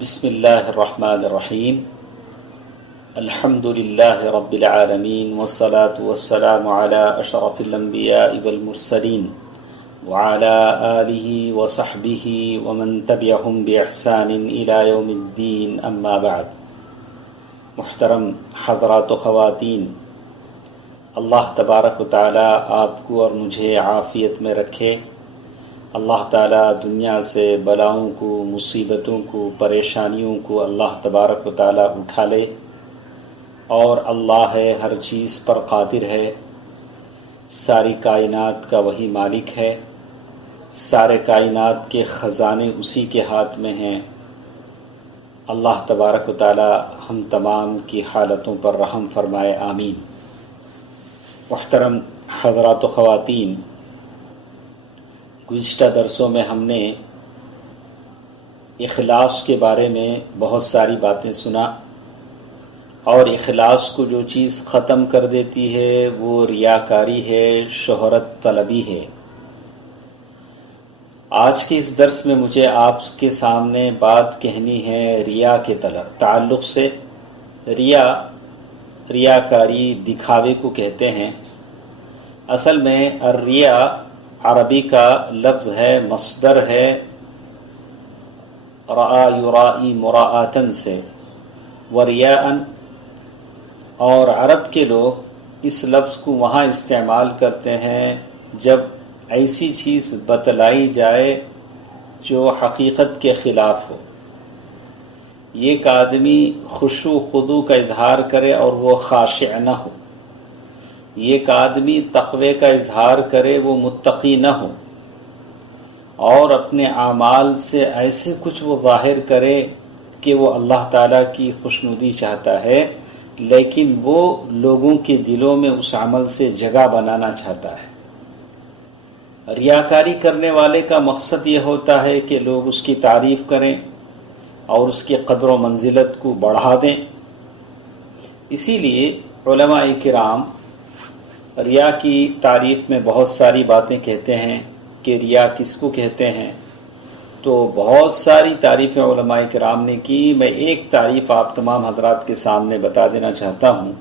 بسم اللہ الرحمن الرحیم الحمد للہ رب العالمین والصلاة والسلام علی اشرف الانبیاء والمرسلین وعلی آلہ وصحبہ ومن تبعہم بإحسان الى یوم الدین اما بعد۔ محترم حضرات و خواتین، اللہ تبارک و تعالی آپ کو اور مجھے عافیت میں رکھے۔ اللہ تعالیٰ دنیا سے بلاؤں کو، مصیبتوں کو، پریشانیوں کو اللہ تبارک و تعالیٰ اٹھا لے، اور اللہ ہے ہر چیز پر قادر ہے، ساری کائنات کا وہی مالک ہے، سارے کائنات کے خزانے اسی کے ہاتھ میں ہیں۔ اللہ تبارک و تعالیٰ ہم تمام کی حالتوں پر رحم فرمائے، آمین۔ محترم حضرات و خواتین، گزشتہ درسوں میں ہم نے اخلاص کے بارے میں بہت ساری باتیں سنا، اور اخلاص کو جو چیز ختم کر دیتی ہے وہ ریاکاری ہے، شہرت طلبی ہے۔ آج کے اس درس میں مجھے آپ کے سامنے بات کہنی ہے ریا کے تعلق سے۔ ریاکاری دکھاوے کو کہتے ہیں۔ اصل میں الریا عربی کا لفظ ہے، مصدر ہے رآ یرائی مراعاتن سے، وریاءن، اور عرب کے لوگ اس لفظ کو وہاں استعمال کرتے ہیں جب ایسی چیز بتلائی جائے جو حقیقت کے خلاف ہو۔ ایک آدمی خشوع خضوع کا اظہار کرے اور وہ خاشع نہ ہو، ایک آدمی تقوی کا اظہار کرے وہ متقی نہ ہو، اور اپنے اعمال سے ایسے کچھ وہ ظاہر کرے کہ وہ اللہ تعالیٰ کی خوشنودی چاہتا ہے، لیکن وہ لوگوں کے دلوں میں اس عمل سے جگہ بنانا چاہتا ہے۔ ریاکاری کرنے والے کا مقصد یہ ہوتا ہے کہ لوگ اس کی تعریف کریں اور اس کی قدر و منزلت کو بڑھا دیں۔ اسی لیے علماء کرام ریا کی تعریف میں بہت ساری باتیں کہتے ہیں کہ ریا کس کو کہتے ہیں، تو بہت ساری تعریفیں علماء کرام نے کی۔ میں ایک تعریف آپ تمام حضرات کے سامنے بتا دینا چاہتا ہوں۔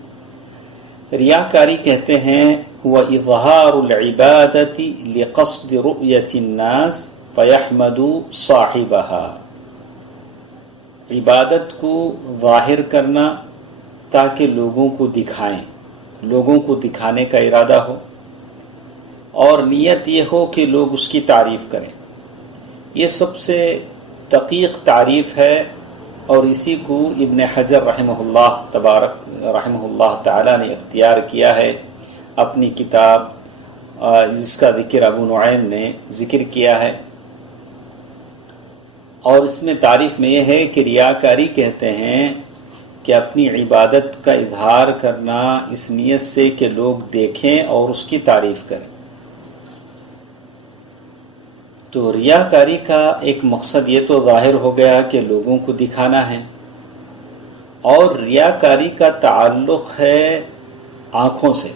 ریاکاری کہتے ہیں هو اظہار العبادت لقصد رؤیت الناس فیحمدوا صاحبها، عبادت کو ظاہر کرنا تاکہ لوگوں کو دکھائیں، لوگوں کو دکھانے کا ارادہ ہو، اور نیت یہ ہو کہ لوگ اس کی تعریف کریں۔ یہ سب سے دقیق تعریف ہے، اور اسی کو ابن حجر رحمہ اللہ تعالی نے اختیار کیا ہے اپنی کتاب، جس کا ذکر ابو نعیم نے ذکر کیا ہے۔ اور اس میں تعریف میں یہ ہے کہ ریاکاری کہتے ہیں کہ اپنی عبادت کا اظہار کرنا اس نیت سے کہ لوگ دیکھیں اور اس کی تعریف کریں۔ تو ریاکاری کا ایک مقصد یہ تو ظاہر ہو گیا کہ لوگوں کو دکھانا ہے، اور ریاکاری کا تعلق ہے آنکھوں سے۔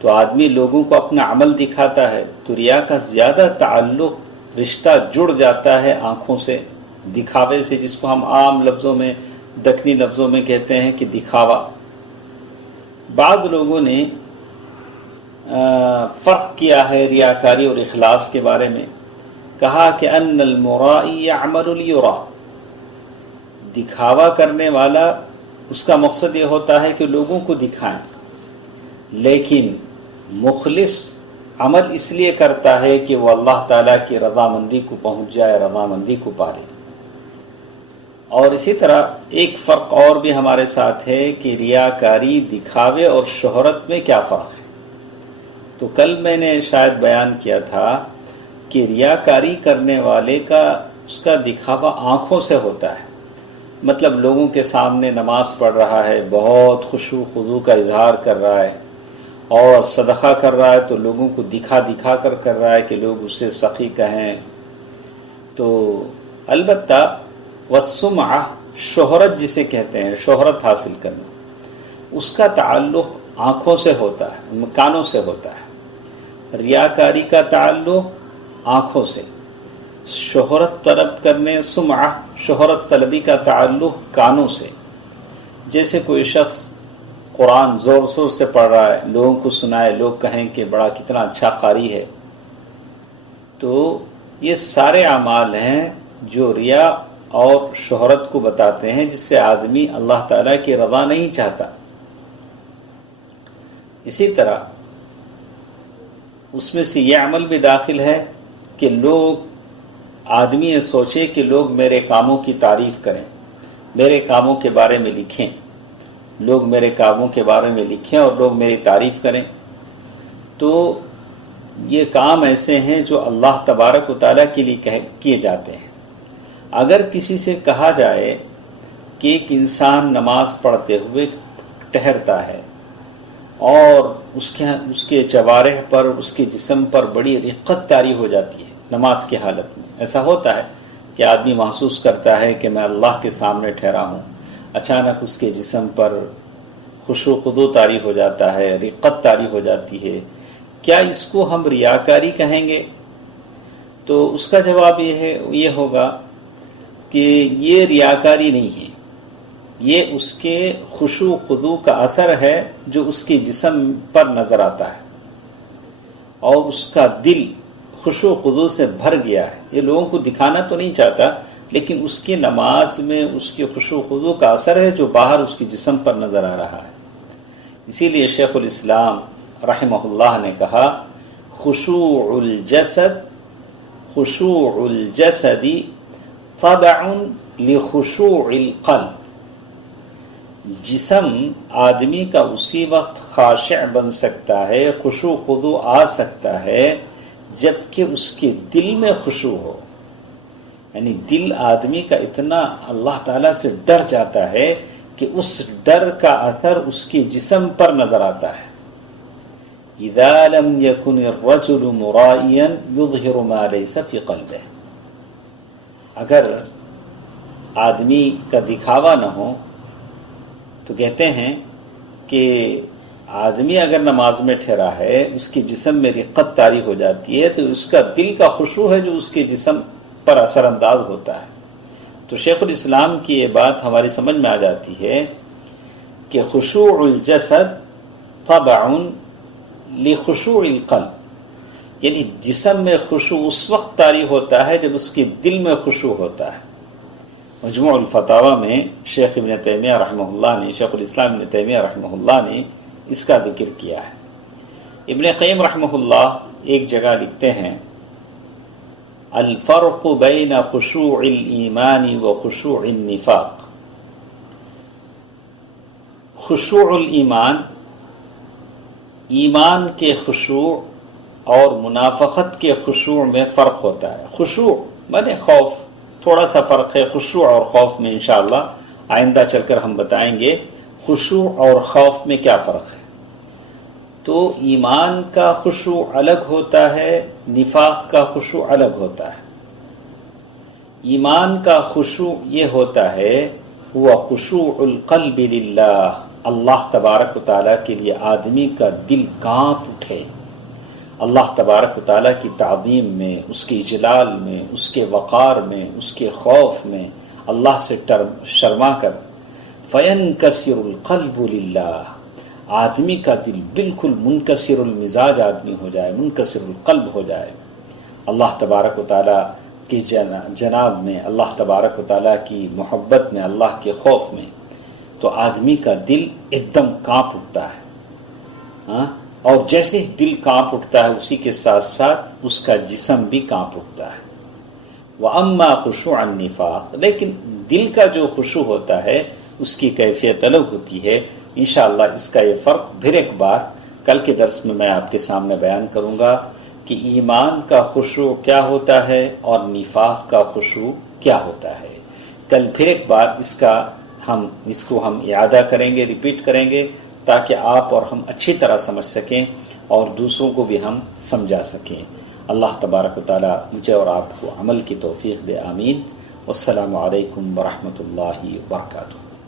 تو آدمی لوگوں کو اپنا عمل دکھاتا ہے، تو ریا کا زیادہ تعلق، رشتہ جڑ جاتا ہے آنکھوں سے، دکھاوے سے، جس کو ہم عام لفظوں میں، دکنی لفظوں میں کہتے ہیں کہ دکھاوا۔ بعض لوگوں نے فرق کیا ہے ریاکاری اور اخلاص کے بارے میں، کہا کہ ان المرائی یعمل لیرا، دکھاوا کرنے والا اس کا مقصد یہ ہوتا ہے کہ لوگوں کو دکھائیں، لیکن مخلص عمل اس لیے کرتا ہے کہ وہ اللہ تعالیٰ کی رضامندی کو پہنچ جائے، رضامندی کو پالے۔ اور اسی طرح ایک فرق اور بھی ہمارے ساتھ ہے کہ ریاکاری، دکھاوے اور شہرت میں کیا فرق ہے۔ تو کل میں نے شاید بیان کیا تھا کہ ریاکاری کرنے والے کا، اس کا دکھاوا آنکھوں سے ہوتا ہے، مطلب لوگوں کے سامنے نماز پڑھ رہا ہے، بہت خشوع خضوع کا اظہار کر رہا ہے، اور صدقہ کر رہا ہے تو لوگوں کو دکھا دکھا کر رہا ہے کہ لوگ اسے سخی کہیں۔ تو البتہ والسمعہ، شہرت جسے کہتے ہیں، شہرت حاصل کرنا، اس کا تعلق آنکھوں سے ہوتا ہے، کانوں سے ہوتا ہے۔ ریاکاری کا تعلق آنکھوں سے، شہرت طلب کرنے، سمعہ شہرت طلبی کا تعلق کانوں سے، جیسے کوئی شخص قرآن زور زور سے پڑھ رہا ہے، لوگوں کو سنائے، لوگ کہیں کہ بڑا کتنا اچھا قاری ہے، تو یہ سارے اعمال ہیں جو ریا اور شہرت کو بتاتے ہیں، جس سے آدمی اللہ تعالیٰ کی رضا نہیں چاہتا۔ اسی طرح اس میں سے یہ عمل بھی داخل ہے کہ آدمی یہ سوچے کہ لوگ میرے کاموں کی تعریف کریں، میرے کاموں کے بارے میں لکھیں، لوگ میرے کاموں کے بارے میں لکھیں اور لوگ میری تعریف کریں۔ تو یہ کام ایسے ہیں جو اللہ تبارک و تعالیٰ کے لیے کیے جاتے ہیں۔ اگر کسی سے کہا جائے کہ ایک انسان نماز پڑھتے ہوئے ٹہرتا ہے اور اس کے جوارح پر، اس کے جسم پر بڑی رقت طاری ہو جاتی ہے نماز کی حالت میں، ایسا ہوتا ہے کہ آدمی محسوس کرتا ہے کہ میں اللہ کے سامنے ٹھہرا ہوں، اچانک اس کے جسم پر خشوع و خضوع طاری ہو جاتا ہے، رقت طاری ہو جاتی ہے، کیا اس کو ہم ریاکاری کہیں گے؟ تو اس کا جواب یہ ہوگا کہ یہ ریاکاری نہیں ہے، یہ اس کے خشوع و خضوع کا اثر ہے جو اس کے جسم پر نظر آتا ہے، اور اس کا دل خشوع و خضوع سے بھر گیا ہے۔ یہ لوگوں کو دکھانا تو نہیں چاہتا، لیکن اس کی نماز میں اس کے خشوع و خضوع کا اثر ہے جو باہر اس کے جسم پر نظر آ رہا ہے۔ اسی لیے شیخ الاسلام رحمہ اللہ نے کہا، خشوع الجسد طبع لخشوع القلب، جسم آدمی کا اسی وقت خاشع بن سکتا ہے، خشوع خضوع آ سکتا ہے جبکہ اس کے دل میں خشوع ہو، یعنی دل آدمی کا اتنا اللہ تعالیٰ سے ڈر جاتا ہے کہ اس ڈر کا اثر اس کے جسم پر نظر آتا ہے۔ اذا لم يكن الرجل مرائيا يظهر ما ليس في قلبه، اگر آدمی کا دکھاوا نہ ہو تو کہتے ہیں کہ آدمی اگر نماز میں ٹھہرا ہے، اس کے جسم میں رقت طاری ہو جاتی ہے، تو اس کا دل کا خشوع ہے جو اس کے جسم پر اثر انداز ہوتا ہے۔ تو شیخ الاسلام کی یہ بات ہماری سمجھ میں آ جاتی ہے کہ خشوع الجسد طبع لخشوع القلب، یعنی جسم میں خشوع اس وقت طاری ہوتا ہے جب اس کے دل میں خشوع ہوتا ہے۔ مجموع الفتاوی میں شیخ ابن تیمیہ رحمہ اللہ نے، شیخ الاسلام ابن تیمیہ رحمہ اللہ نے اس کا ذکر کیا ہے۔ ابن قیم رحمہ اللہ ایک جگہ لکھتے ہیں، الفرق بین خشوع الایمان و خشوع النفاق، خشوع الایمان، ایمان کے خشوع اور منافقت کے خشوع میں فرق ہوتا ہے۔ خشوع مانے خوف، تھوڑا سا فرق ہے خشوع اور خوف میں، انشاءاللہ آئندہ چل کر ہم بتائیں گے خشوع اور خوف میں کیا فرق ہے۔ تو ایمان کا خشوع الگ ہوتا ہے، نفاق کا خشوع الگ ہوتا ہے۔ ایمان کا خشوع یہ ہوتا ہے، ہوا خشوع القلب للہ، اللہ تبارک و تعالیٰ کے لیے آدمی کا دل کانپ اٹھے، اللہ تبارک و تعالیٰ کی تعظیم میں، اس کے جلال میں، اس کے وقار میں، اس کے خوف میں اللہ سے شرما کر، فینکسر القلب للہ، آدمی کا دل بالکل منکسر المزاج آدمی ہو جائے، منکسر القلب ہو جائے، اللہ تبارک و تعالیٰ کی جناب میں، اللہ تبارک و تعالیٰ کی محبت میں، اللہ کے خوف میں، تو آدمی کا دل ایک دم کانپ اٹھتا ہے۔ ہاں، اور جیسے دل کانپ اٹھتا ہے اسی کے ساتھ ساتھ اس کا جسم بھی کانپ اٹھتا ہے۔ وَأَمَّا خُشُوعَ النِّفَاقِ، لیکن دل کا جو خشوع ہوتا ہے اس کی کیفیت الگ ہوتی ہے۔ انشاءاللہ اس کا یہ فرق پھر ایک بار کل کے درس میں میں آپ کے سامنے بیان کروں گا کہ ایمان کا خشوع کیا ہوتا ہے اور نفاق کا خشوع کیا ہوتا ہے۔ کل پھر ایک بار اس کو ہم اعادہ کریں گے، ریپیٹ کریں گے، تاکہ آپ اور ہم اچھی طرح سمجھ سکیں اور دوسروں کو بھی ہم سمجھا سکیں۔ اللہ تبارک و تعالی مجھے اور آپ کو عمل کی توفیق دے، آمین۔ والسلام علیکم ورحمۃ اللہ وبرکاتہ۔